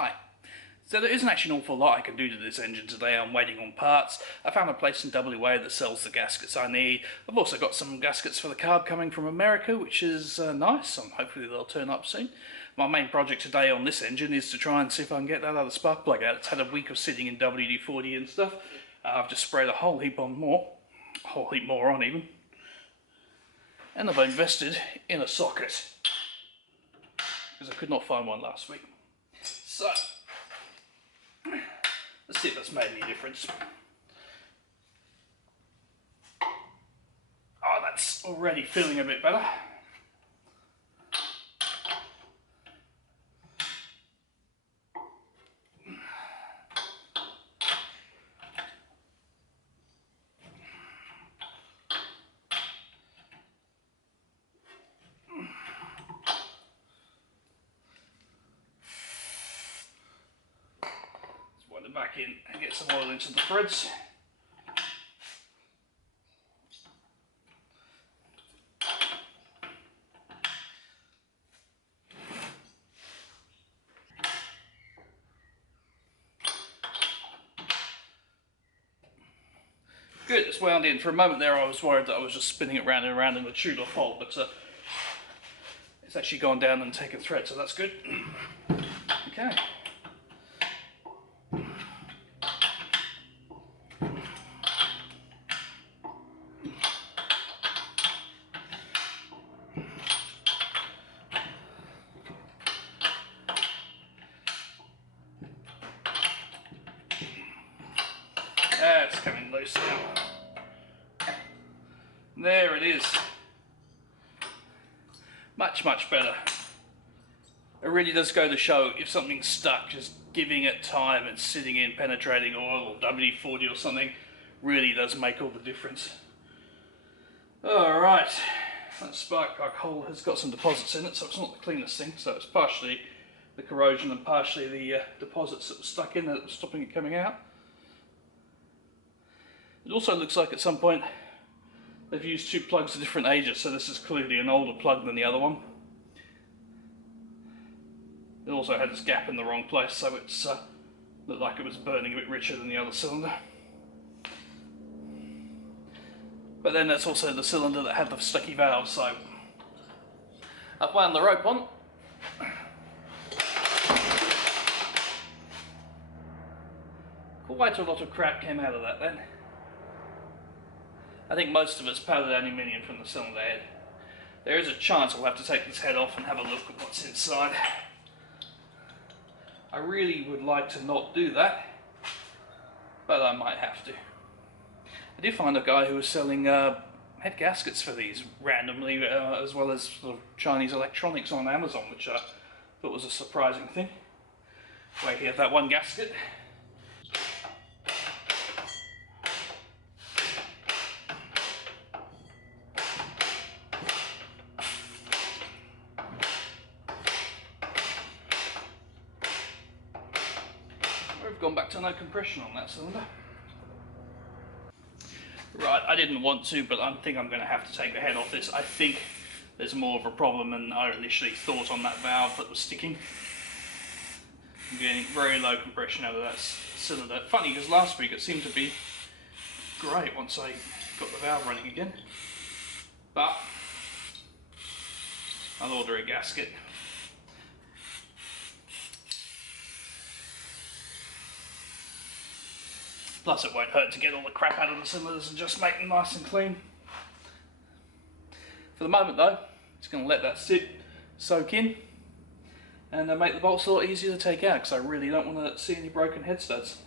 Hi. So there isn't actually an awful lot I can do to this engine today. I'm waiting on parts. I found a place in WA that sells the gaskets I need. I've also got some gaskets for the carb coming from America, which is nice, and hopefully they'll turn up soon. My main project today on this engine is to try and see if I can get that other spark plug out. It's had a week of sitting in WD-40 and stuff. I've just sprayed a whole heap more on even. And I've invested in a socket, because I could not find one last week. So, let's see if that's made any difference. Oh, that's already feeling a bit better. Back in and get some oil into the threads. Good, it's wound in. For a moment there I was worried that I was just spinning it round and around in a chewed off hole, but it's actually gone down and taken thread, so that's good. Okay. That's coming loose now. There it is. Much better. It really does go to show if something's stuck, just giving it time and sitting in penetrating oil or WD-40 or something really does make all the difference. Alright, that spark plug hole has got some deposits in it, so it's not the cleanest thing, so it's partially the corrosion and partially the deposits that were stuck in that were stopping it coming out. It also looks like at some point they've used two plugs of different ages, so this is clearly an older plug than the other one. It also had this gap in the wrong place, so it's looked like it was burning a bit richer than the other cylinder. But then that's also the cylinder that had the sticky valve, so I've wound the rope on. Quite a lot of crap came out of that then. I think most of it's powdered aluminium from the cylinder head. There is a chance I'll have to take this head off and have a look at what's inside. I really would like to not do that, but I might have to. I did find a guy who was selling head gaskets for these randomly, as well as sort of Chinese electronics on Amazon, which I thought was a surprising thing. Wait, here's that one gasket. We've gone back to no compression on that cylinder. Right, I didn't want to, but I think I'm going to have to take the head off this. I think there's more of a problem than I initially thought on that valve that was sticking. I'm getting very low compression out of that cylinder. Funny, because last week it seemed to be great once I got the valve running again. But I'll order a gasket. Plus it won't hurt to get all the crap out of the cylinders and just make them nice and clean. For the moment though, just going to let that sit, soak in, and make the bolts a lot easier to take out, because I really don't want to see any broken head studs.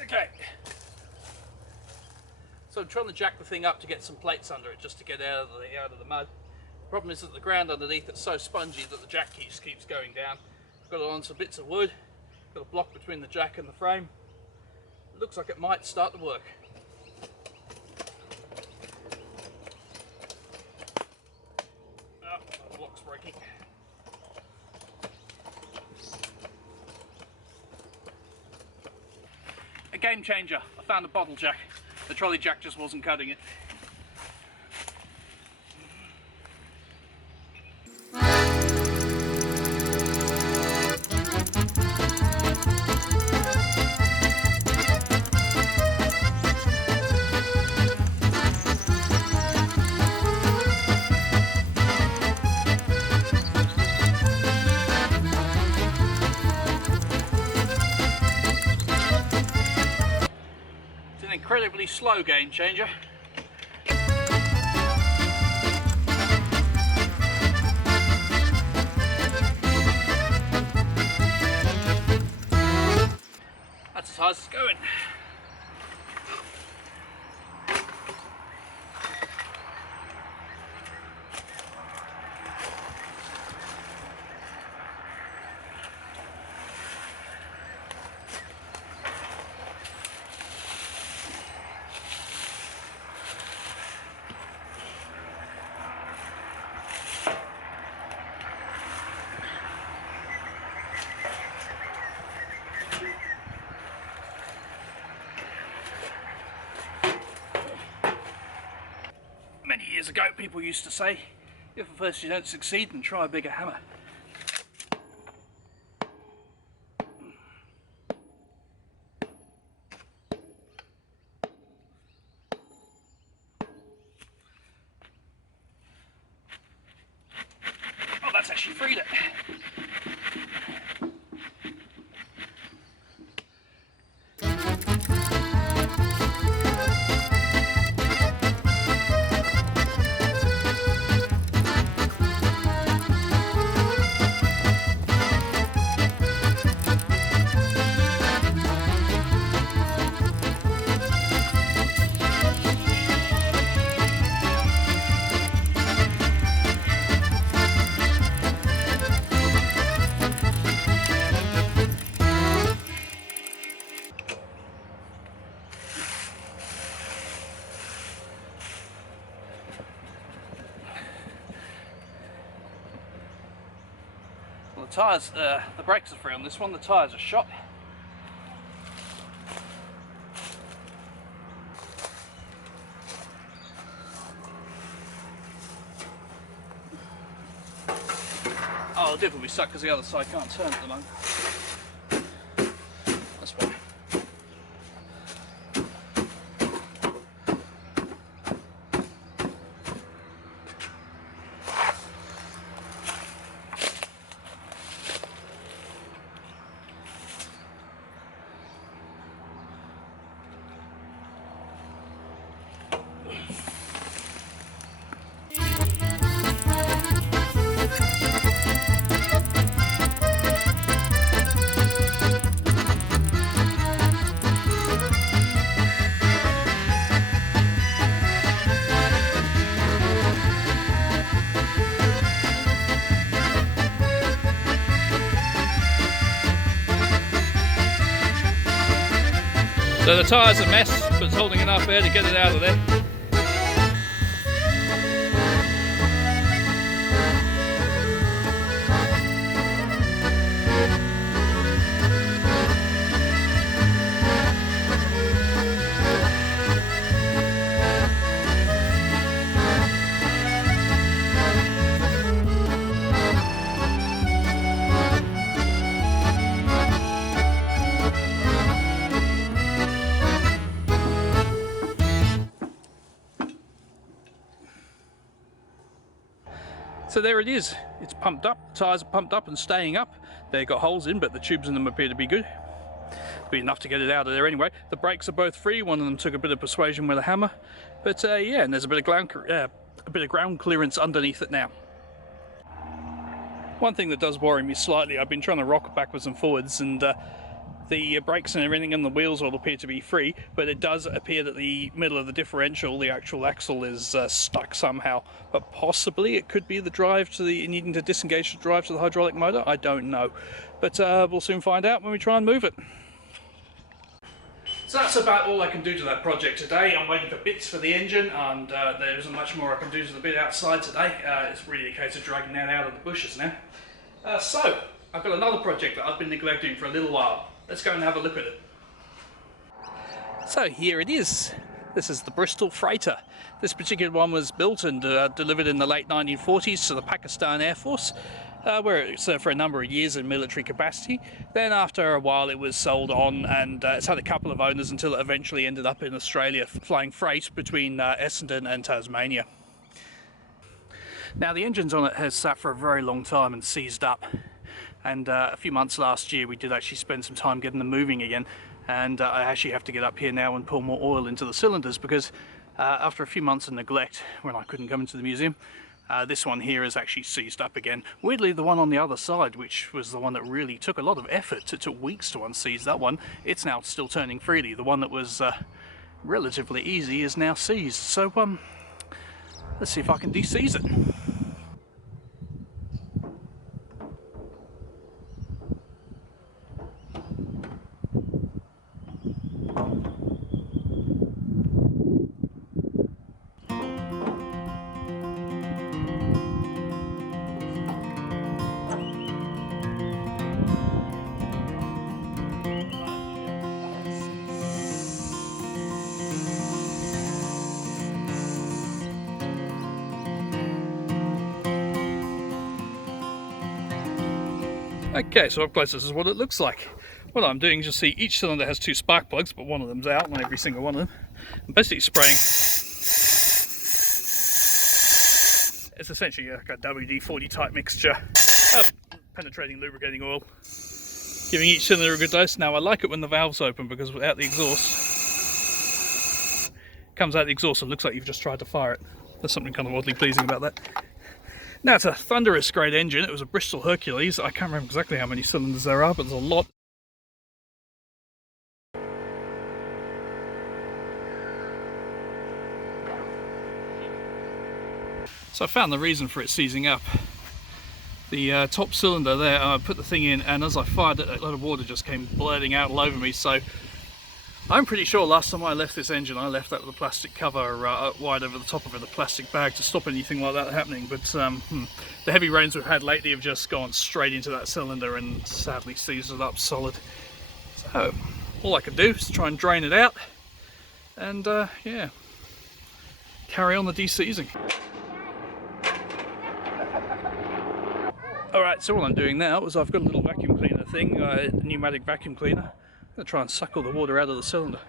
Okay, so I'm trying to jack the thing up to get some plates under it, just to get out of the mud. The problem is that the ground underneath it's so spongy that the jack keeps going down. I've got it on some bits of wood, got a block between the jack and the frame. It looks like it might start to work. Oh, the block's breaking. A game changer. I found a bottle jack. The trolley jack just wasn't cutting it. It's an incredibly slow game changer. That's as high as it's going. Many years ago, people used to say, if at first you don't succeed, then try a bigger hammer. Oh, that's actually freed it. Well, the tyres, the brakes are free on this one, the tyres are shot. Oh, it'll definitely be stuck because the other side can't turn at the moment. That's why. So the tyre's a mess, but it's holding enough air to get it out of there. So there it is, it's pumped up, the tyres are pumped up and staying up. They've got holes in, but the tubes in them appear to be good. It'll be enough to get it out of there anyway. The brakes are both free, one of them took a bit of persuasion with a hammer. But yeah, and there's a bit of ground clearance underneath it now. One thing that does worry me slightly, I've been trying to rock backwards and forwards, and the brakes and everything and the wheels all appear to be free, but it does appear that the middle of the differential, the actual axle, is stuck somehow. But possibly it could be the drive to the needing to disengage the drive to the hydraulic motor. I don't know, but we'll soon find out when we try and move it. So that's about all I can do to that project today. I'm waiting for bits for the engine, and there isn't much more I can do to the bit outside today. It's really a case of dragging that out of the bushes now. So I've got another project that I've been neglecting for a little while. Let's go and have a look at it. So here it is. This is the Bristol freighter. This particular one was built and delivered in the late 1940s to the Pakistan Air Force, where it served for a number of years in military capacity. Then after a while it was sold on, and it's had a couple of owners until it eventually ended up in Australia, flying freight between Essendon and Tasmania. Now the engines on it has sat for a very long time and seized up. And a few months last year we did actually spend some time getting them moving again, and I actually have to get up here now and pour more oil into the cylinders because after a few months of neglect when I couldn't come into the museum, this one here is actually seized up again. Weirdly, the one on the other side, which was the one that really took a lot of effort, it took weeks to unseize that one, it's now still turning freely. The one that was relatively easy is now seized, so let's see if I can de-seize it. Okay, so up close, this is what it looks like. What I'm doing is just see each cylinder has 2 spark plugs, but one of them's out on every single one of them. I'm basically spraying. It's essentially like a WD-40 type mixture of penetrating lubricating oil, giving each cylinder a good dose. Now I like it when the valve's open because without the exhaust, comes out the exhaust and looks like you've just tried to fire it. There's something kind of oddly pleasing about that. Now it's a thunderous great engine. It was a Bristol Hercules. I can't remember exactly how many cylinders there are, but there's a lot. So I found the reason for it seizing up. The top cylinder there, I put the thing in, and as I fired it, a lot of water just came blurting out all over me. So I'm pretty sure last time I left this engine, I left that with a plastic cover wide over the top of it, a plastic bag, to stop anything like that happening. But the heavy rains we've had lately have just gone straight into that cylinder and sadly seized it up solid. So all I can do is try and drain it out and yeah, carry on the de-seizing. Alright, so what I'm doing now is I've got a little vacuum cleaner thing, a pneumatic vacuum cleaner. I'm going to try and suck all the water out of the cylinder.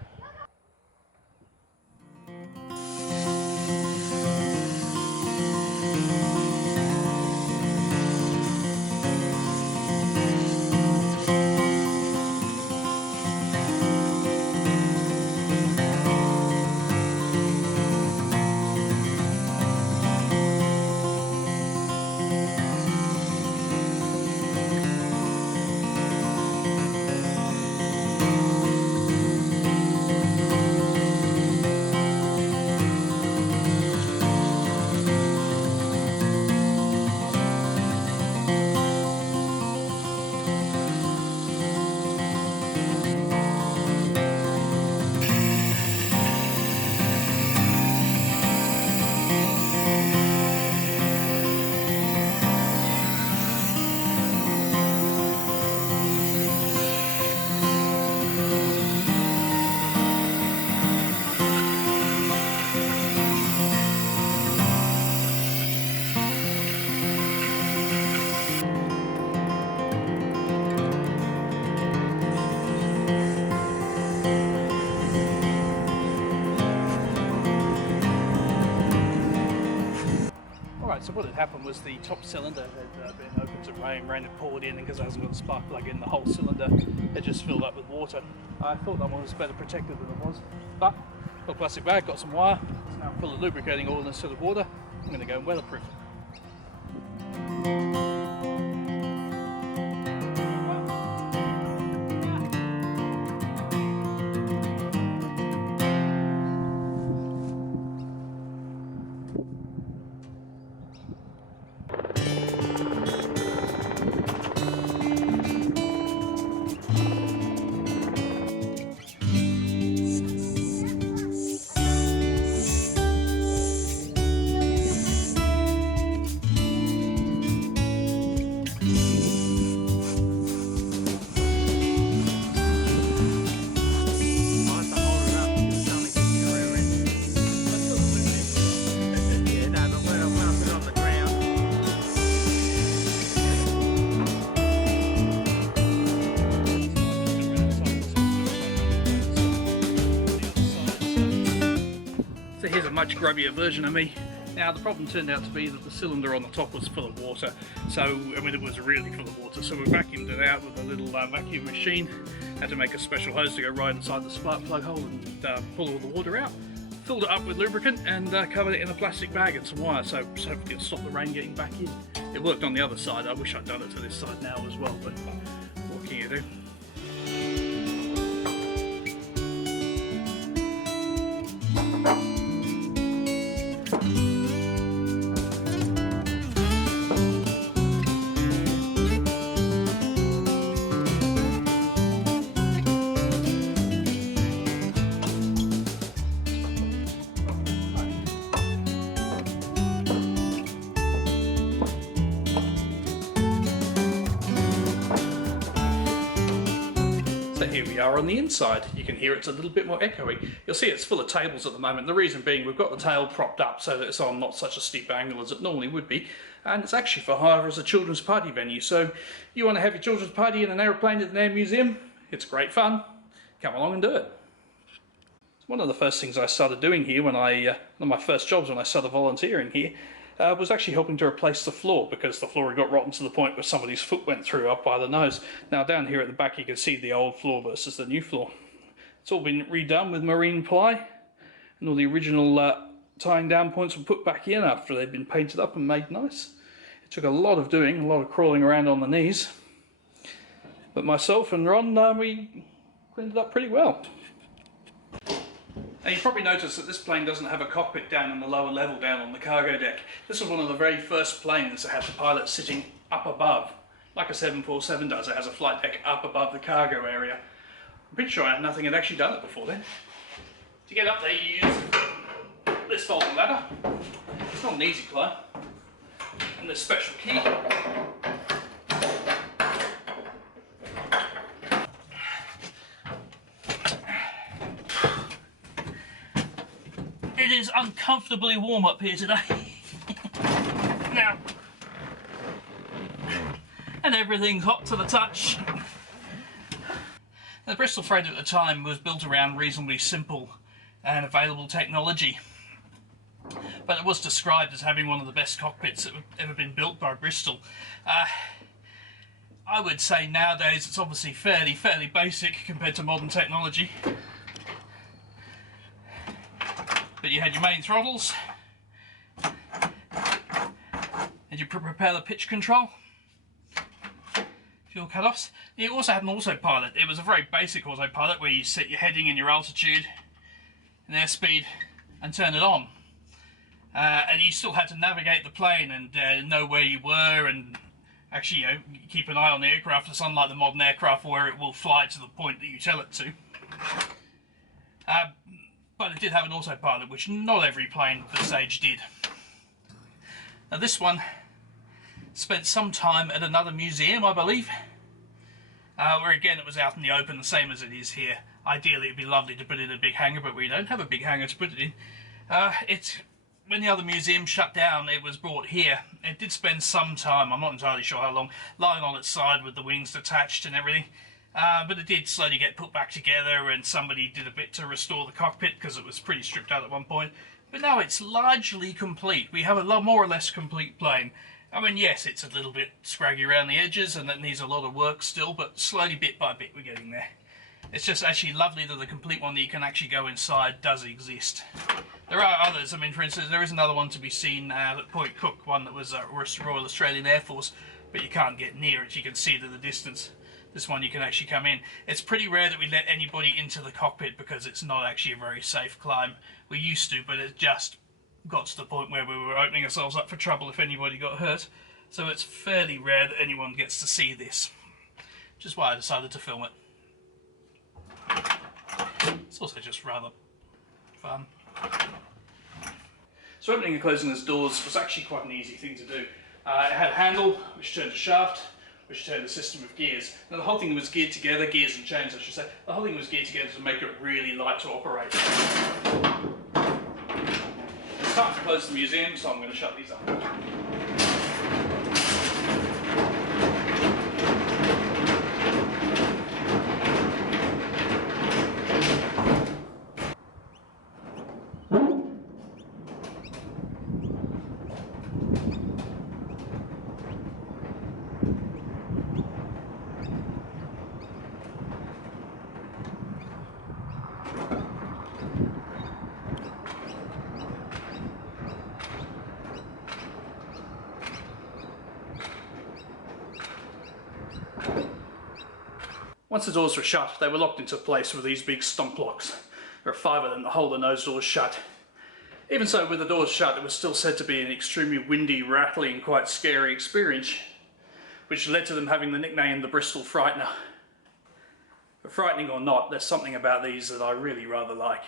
So what had happened was the top cylinder had been open to rain had poured in, and because it hasn't got a spark plug in, the whole cylinder had just filled up with water. I thought that one was better protected than it was, but got a plastic bag, got some wire, it's now full of lubricating oil instead of water. I'm going to go and weatherproof it. So here's a much grubbier version of me. Now the problem turned out to be that the cylinder on the top was full of water, so I mean it was really full of water, so we vacuumed it out with a little vacuum machine, Had to make a special hose to go right inside the spark plug hole and pull all the water out. Filled it up with lubricant and covered it in a plastic bag and some wire, so hopefully it'll stop the rain getting back in. It worked on the other side. I wish I'd done it to this side now as well, but what can you do? So here we are on the inside. You can hear it's a little bit more echoey. You'll see it's full of tables at the moment. The reason being we've got the tail propped up so that it's on not such a steep angle as it normally would be. And it's actually for hire as a children's party venue. So you want to have your children's party in an aeroplane at an air museum? It's great fun. Come along and do it. One of the first things I started doing here when one of my first jobs when I started volunteering here was actually helping to replace the floor, because the floor had got rotten to the point where somebody's foot went through up by the nose. Now down here at the back you can see the old floor versus the new floor. It's all been redone with marine ply, and all the original tying down points were put back in after they'd been painted up and made nice. It took a lot of doing, a lot of crawling around on the knees, but myself and Ron, we cleaned it up pretty well. Now you probably noticed that this plane doesn't have a cockpit down in the lower level down on the cargo deck. This was one of the very first planes that had the pilot sitting up above. Like a 747 does, it has a flight deck up above the cargo area. I'm pretty sure nothing had actually done it before then. To get up there you use this folding ladder. It's not an easy climb. And this special key. It is uncomfortably warm up here today. Now, and everything's hot to the touch. The Bristol freighter at the time was built around reasonably simple and available technology, but it was described as having one of the best cockpits that have ever been built by Bristol. I would say nowadays it's obviously fairly basic compared to modern technology. But you had your main throttles, and your propeller pitch control, fuel cut-offs. You also had an autopilot. It was a very basic autopilot where you set your heading and your altitude and airspeed and turn it on. And you still had to navigate the plane and know where you were, and actually keep an eye on the aircraft. It's unlike the modern aircraft where it will fly to the point that you tell it to. But it did have an autopilot, which not every plane at this age did. Now this one spent some time at another museum, I believe, where again it was out in the open, the same as it is here. Ideally it'd be lovely to put it in a big hangar, but we don't have a big hangar to put it in. When the other museum shut down, it was brought here. It did spend some time, I'm not entirely sure how long, lying on its side with the wings detached and everything. But it did slowly get put back together, and somebody did a bit to restore the cockpit because it was pretty stripped out at one point. But now it's largely complete. We have a more or less complete plane. I mean, yes, it's a little bit scraggy around the edges and it needs a lot of work still, but slowly, bit by bit, we're getting there. It's just actually lovely that the complete one that you can actually go inside does exist. There are others. I mean, for instance, there is another one to be seen at Point Cook, one that was Royal Australian Air Force, but you can't get near it. You can see to the distance. This one you can actually come in. It's pretty rare that we let anybody into the cockpit because it's not actually a very safe climb. We used to, but it just got to the point where we were opening ourselves up for trouble if anybody got hurt. So it's fairly rare that anyone gets to see this, which is why I decided to film it. It's also just rather fun. So opening and closing those doors was actually quite an easy thing to do. It had a handle which turned a shaft, which turned a system of gears. Now the whole thing was geared together, gears and chains I should say, the whole thing was geared together to make it really light to operate. It's time to close the museum, so I'm going to shut these up. Once the doors were shut, they were locked into place with these big stomp locks. There are 5 of them that hold the nose doors shut. Even so, with the doors shut, it was still said to be an extremely windy, rattly and quite scary experience, which led to them having the nickname the Bristol Frightener. But frightening or not, there's something about these that I really rather like.